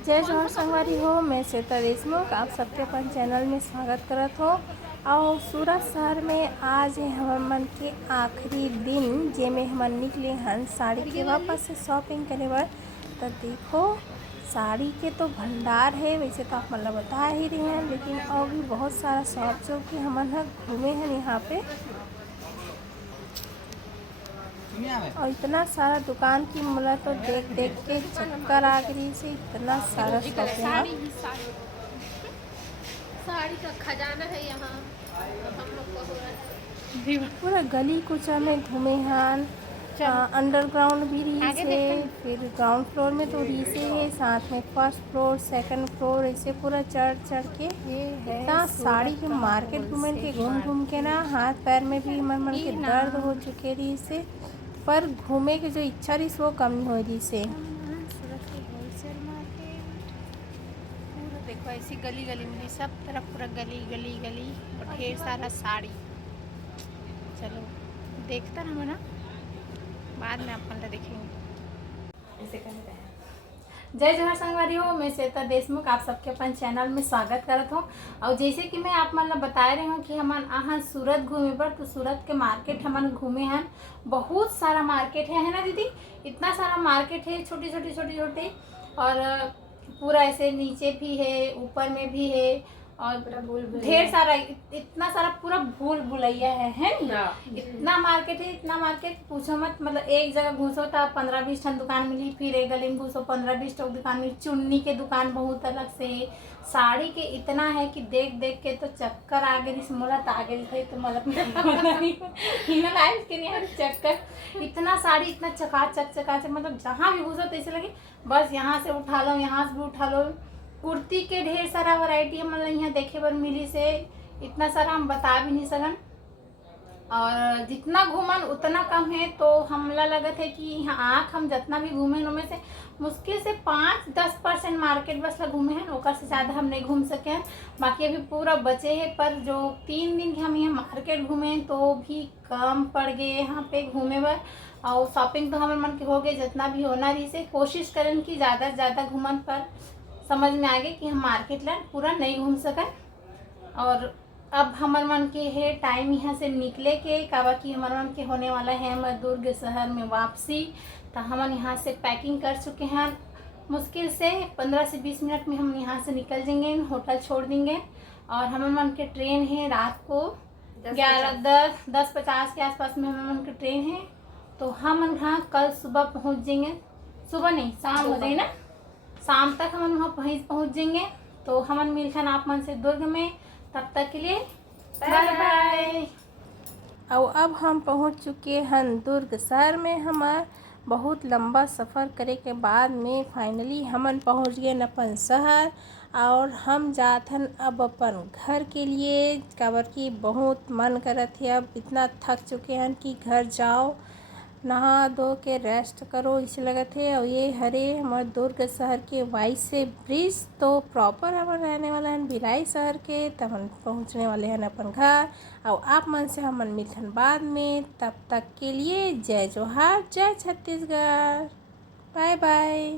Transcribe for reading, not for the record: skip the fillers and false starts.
जय जोहर संगवारी हो। मैं श्वेता देशमुख आप सबके अपन चैनल में स्वागत करत हो। और सूरत शहर में आज है हमन मन के आखिरी दिन जेमे हमन निकले हन साड़ी के वापस से शॉपिंग करे बर। तो देखो साड़ी के तो भंडार है, वैसे तो आप मन ला बता ही रहे हैं, लेकिन और भी बहुत सारा शॉप जो कि हमन ह घूमे हैं यहाँ पे। और इतना सारा दुकान की मोला तो देख देख के चक्कर आ गई से, इतना सारा शॉपिंग। साड़ी का खजाना है यहाँ। अब हम लोग को हो रहा है पूरा गली कुचा में घूमे हन। अंडरग्राउंड भी रीस है, फिर ग्राउंड फ्लोर में तो रीस है, साथ में फर्स्ट फ्लोर सेकंड फ्लोर ऐसे पूरा चढ़ चढ़ के इतना साड़ी के मार्केट घूमे के घूम घूम के ना हाथ पैर में भी मन मन के दर्द हो चुके रही से, पर घूमे के जो इच्छा रही वो कम नहीं हो रही से। देखो ऐसी गली गली में सब तरफ पूरा गली गली गली और ढेर सारा साड़ी। चलो देखता रहो ना, बाद में अपन देखेंगे। ऐसे करते हैं। जय जोहर संगवारी हो। मैं श्वेता देशमुख आप सबके अपन चैनल में स्वागत करत हूँ। और जैसे कि मैं आप मन ला बता रही हूँ कि हमन आहाँ सूरत घूमे पर, तो सूरत के मार्केट हमन घूमे हैं। बहुत सारा मार्केट है ना दीदी, इतना सारा मार्केट है, छोटी छोटी छोटी छोटी, और पूरा ऐसे नीचे भी है ऊपर में भी है, और ढेर सारा इतना सारा पूरा भूल भुलैया है ना। इतना मार्केट है, इतना मार्केट पूछो मत। मतलब एक जगह घुसो तो 15-20 ठन दुकान मिली, फिर एक गली में घुसो 15-20 ठन दुकान मिली। चुन्नी के दुकान बहुत अलग से है, साड़ी के इतना है कि देख देख के तो चक्कर आ गई। मोला तो आ गई थे तो मतलब चक्कर, इतना साड़ी इतना चकाचक चकाचक, मतलब जहाँ भी घुसो तो ऐसे लगे बस यहाँ से उठा लो यहाँ से भी उठा लो। कुर्ती के ढेर सारा वैरायटी हमन यहाँ देखे बर मिली से, इतना सारा हम बता भी नहीं सकन। और जितना घूमन उतना कम है। तो हमला लगत है कि यहाँ आँख हम जितना भी घूमे उनमें से मुश्किल से 5-10% मार्केट बस ला घूमे हैं, ओकर से ज़्यादा हम नहीं घूम सके हैं। बाकी अभी पूरा बचे हैं, पर जो 3 दिन के हम यहाँ मार्केट घूमे तो भी कम पड़ गए यहाँ पे घूमे बर। और शॉपिंग तो हमारे मन के हो गए जितना भी होना रही से। कोशिश करें कि ज़्यादा से ज़्यादा घूमन, पर समझ में आ गए कि हम मार्केट ला पूरा नहीं घूम सकें। और अब हमार मन के है टाइम यहाँ से निकले के, काबा कि हमार मन के होने वाला है हमारे दुर्ग शहर में वापसी। तो हम यहाँ से पैकिंग कर चुके हैं, मुश्किल से 15 से 20 मिनट में हम यहाँ से निकल जाएंगे, होटल छोड़ देंगे। और हमारे मन के ट्रेन है रात को 10:50 के आसपास में हमारे मन की ट्रेन है। तो हम यहाँ कल सुबह पहुँच जाएंगे, सुबह नहीं शाम हो जाए ना, शाम तक हम वहाँ पहुँच जाएंगे। तो हम मिलते हैं आप मन से दुर्ग में, तब तक के लिए बाय बाय। और अब हम पहुँच चुके हैं दुर्ग शहर में। हमार बहुत लंबा सफ़र करे के बाद में फाइनली हमन पहुँच गए अपन शहर। और हम जात हन अब अपन घर के लिए, काबर की बहुत मन करत है, अब इतना थक चुके हैं कि घर जाओ नहा धो के रेस्ट करो इसे लगत है। और ये हरे हमारे दुर्ग शहर के वाई से ब्रिज, तो प्रॉपर हम रहने वाला है भिलाई शहर के, तब हम पहुँचने वाले हैं अपन घर। और आप मन से हम मिलथन बाद में, तब तक के लिए जय जोहार जय छत्तीसगढ़, बाय बाय।